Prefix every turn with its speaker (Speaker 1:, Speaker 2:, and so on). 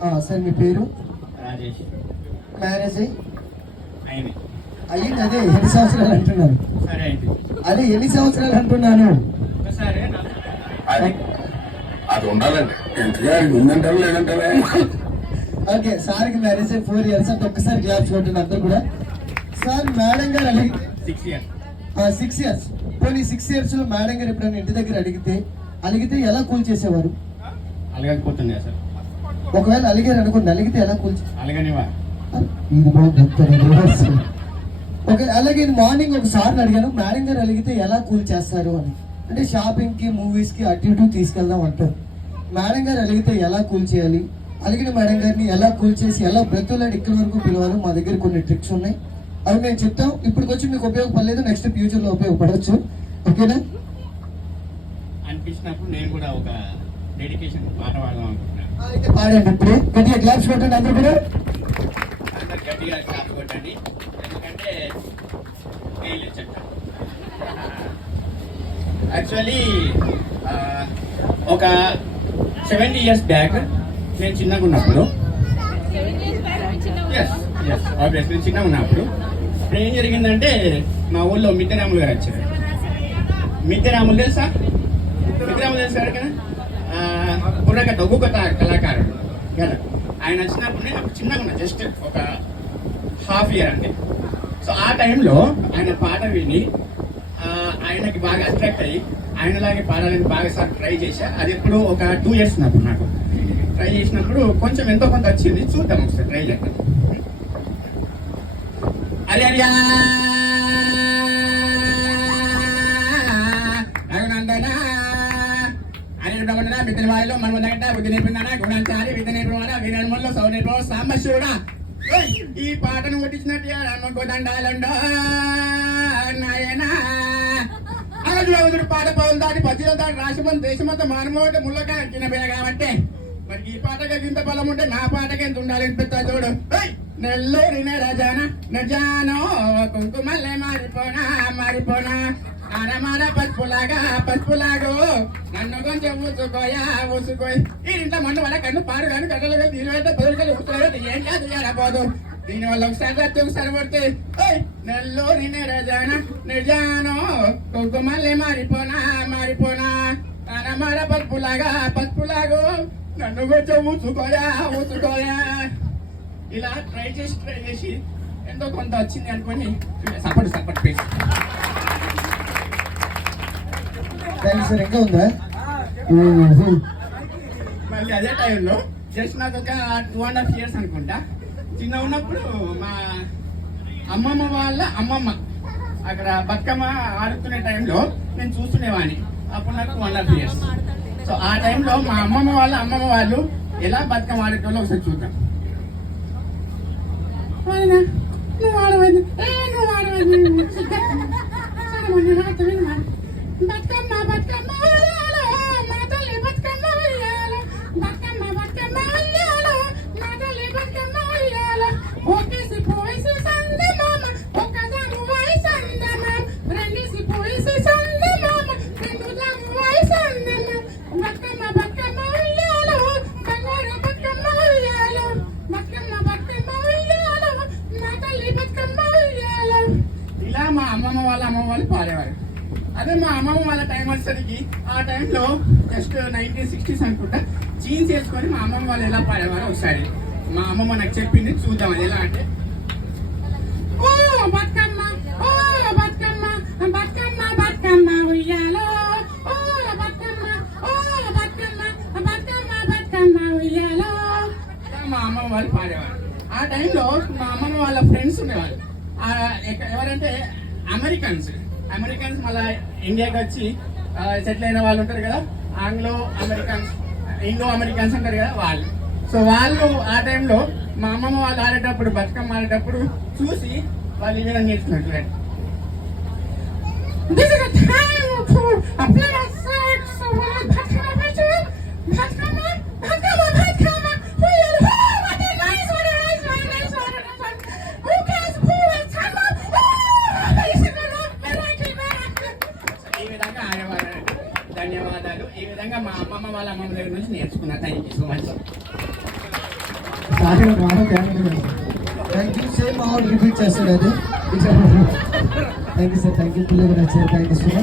Speaker 1: ఆ, సార్ మీ పేరు?
Speaker 2: రాజేష్.
Speaker 1: మ్యారేజ్ అయ్యి అయ్యింది అదే ఎన్ని సంవత్సరాలు అంటున్నాను
Speaker 2: సరే
Speaker 1: అదే ఎన్ని సంవత్సరాలు అంటున్నాను?
Speaker 3: అది అది ఉండాలండి. ఎంతగా ఉందంటారా లేదంటారా?
Speaker 1: ఓకే సార్కి మ్యారేజ్ అయ్యి ఫోర్ ఇయర్స్ అంటే ఒక్కసారి గ్లాస్ చూడండి అందరూ కూడా. సార్ మేడం గారు అడిగితే
Speaker 2: సిక్స్ ఇయర్స్
Speaker 1: సిక్స్ ఇయర్స్ పోనీ సిక్స్ ఇయర్స్లో మేడం గారు ఎప్పుడైనా ఇంటి దగ్గర అడిగితే అలిగితే ఎలా కూల్ చేసేవారు?
Speaker 2: అలగకపోతుండే అసలు
Speaker 1: ఒకవేళ అలిగారు అనుకోండి అలిగితే ఎలా కూల్ చే-
Speaker 2: అలగనివా
Speaker 1: ఇది బాగా. ఓకే అలాగే మార్నింగ్ ఒక సార్ని అడిగాను మేడం గారు అలిగితే ఎలా కూల్ చేస్తారు? అని. అంటే షాపింగ్కి మూవీస్కి అటు ఇటు తీసుకెళ్దాం అంటారు. మేడం గారు అలిగితే ఎలా కూల్ చేయాలి? అలిగిన మేడం గారిని ఎలా కూల్ చేసి ఎలా బ్రతులాడి ఇక్కడి వరకు పిలవాలో మా దగ్గర కొన్ని ట్రిక్స్ ఉన్నాయి. అవి మేము చెప్తాం. ఇప్పటికొచ్చి మీకు ఉపయోగపడలేదు. నెక్స్ట్ ఫ్యూచర్లో ఉపయోగపడవచ్చు. ఓకేనా?
Speaker 2: అనిపించినప్పుడు నేను కూడా ఒక డెడికేషన్ పాట పాడదాం అనుకుంటున్నాను.
Speaker 1: అయితే పాడండి ఇప్పుడే. గట్టిగా గ్లాప్స్ కొట్టండి అందరూ కూడా
Speaker 2: అందరు గట్టిగా క్లాప్ కొట్టండి. ఎందుకంటే నేను చెప్తాను యాక్చువల్లీ ఒక సెవెంటీ ఇయర్స్ బ్యాక్ నేను చిన్నగా ఉన్నప్పుడు ఎస్ ఎస్ ఆబ్వియస్లీ చిన్నగా ఉన్నప్పుడు ఇప్పుడు ఏం జరిగిందంటే మా ఊళ్ళో మిద్దెరాములు గారు వచ్చారు. మిద్దెరాములు తెలుసా? మిద్దెరాములు తెలుసా కదా బుర్రక ఒక్కొక్క కళాకారుడు కదా ఆయన వచ్చినప్పుడు నాకు చిన్నగా ఉన్నా జస్ట్ ఒక హాఫ్ ఇయర్ అండి సో ఆ టైంలో ఆయన పాట విని ఆయనకి బాగా అట్రాక్ట్ అయ్యి ఆయనలాగే పాడాలని బాగా సార్ ట్రై చేశా అది ఎప్పుడు ఒక టూ ఇయర్స్ ఉన్నప్పుడు నాకు ట్రై చేసినప్పుడు కొంచెం ఎంతో కొంత వచ్చింది చూద్దాం ఒకసారి ట్రై చేద్దాం అరే అరియా అరే మిత్రుల వారిలో మన ముందంట బుద్ధి నేర్పిందన గుణాంచారి విద్య నేర్పణ వీరన్మల్లో సౌ నేర్ప సాంబశివుడా ఈ పాటను కొట్టించినట్టు నమ్మకో దండాలండో నాయనా. అరజుడు పాట పౌలు దాటి పద్యుల దాటి రాష్ట్రపతి దేశమంతా మానమోట ముళ్ళక కింద కాబట్టి. మరి ఈ పాటకి ఇంత బలం ఉంటే నా పాటకి ఎంత ఉండాలి అనిపిస్తా చూడు. నెల్లూరి నెరజాన నజానో కుంకుమల్లే మారిపోనా మారిపోనా. ఆడమాడ పసుపులాగా పసుపులాగో. నన్ను కొంచెం ఊసుకోయా ఊసుకోయ్. ఈ ఇంట్లో మంట వల్ల కన్ను పారు కానీ కట్టలు దీని అయితే బదులుగా ఊసుకోలేదు ఏం కాదు ఏడపోదు దీని వల్ల ఒకసారి రక్తం ఒకసారి పడితే నెల్లూరి నెరజాన నిర్జానో. కుంకుమల్లే మారిపోనా మారిపోనా. ఆడమాడ పసుపులాగా పసుపులాగో. నన్ను కొంచెం ఊసుకోయా ఊసుకోయా. ఇలా ట్రై చేసి ట్రై చేసి ఎంతో కొంత వచ్చింది అనుకొని సపోర్ట్ సపోర్ట్
Speaker 1: ప్లీజ్ సార్ ఇంకా ఉందా
Speaker 2: మళ్ళీ అదే టైంలో జస్ట్ నాకు ఒక టూ అండ్ హాఫ్ ఇయర్స్ అనుకుంటా చిన్న ఉన్నప్పుడు మా అమ్మమ్మ వాళ్ళ అమ్మమ్మ అక్కడ బతుకమ్మ ఆడుతున్న టైంలో నేను చూస్తుండేవాడిని అప్పుడు నాకు two and half years so ఆ టైంలో మా అమ్మమ్మ వాళ్ళ అమ్మమ్మ వాళ్ళు ఎలా బతుకమ్మ ఆడేటోళ్ళు ఒకసారి చూద్దాం నువ్వు ఆడవద్దు. నువ్వు ఆడవద్దు. వాళ్ళ అమ్మమ్మ వాళ్ళు పాడేవారు అదే మా అమ్మమ్మ వాళ్ళ టైం వచ్చేసరికి ఆ టైంలో జస్ట్ నైన్టీన్ సిక్స్టీస్ అనుకుంటా జీన్స్ వేసుకొని మా అమ్మమ్మ వాళ్ళు ఎలా పాడేవారు ఒకసారి. మా అమ్మమ్మ నాకు చెప్పింది చూద్దాం అది ఎలా అంటే ఓ బతుకమ్మ ఓ బతుకమ్మ బతుకమ్మ బతుకమ్మ ఉయ్యాలో ఓ బతుకమ్మ ఓ బతుకమ్మ బతుకమ్మ బతుకమ్మ ఉయ్యాలో. మా అమ్మమ్మ వాళ్ళు పాడేవారు ఆ టైంలో మా అమ్మమ్మ వాళ్ళ ఫ్రెండ్స్ ఉండేవాళ్ళు. ఎవరంటే అమెరికన్స్. అమెరికన్స్ మళ్ళా ఇండియాకి వచ్చి సెటిల్ అయిన వాళ్ళు ఉంటారు కదా ఆంగ్లో అమెరికన్స్ ఇండో అమెరికన్స్ అంటారు కదా వాళ్ళు. సో వాళ్ళు ఆ టైంలో మా అమ్మమ్మ వాళ్ళు ఆడేటప్పుడు బతుకమ్మ ఆడేటప్పుడు చూసి వాళ్ళు ఈ విధంగా నుంచి నేర్చుకున్నా. Thank you so much
Speaker 1: sir వారం thank you same all repeat చేస్తాడు అది. Thank you sir thank you పిల్లలు నచ్చారు థ్యాంక్ యూ సో మచ్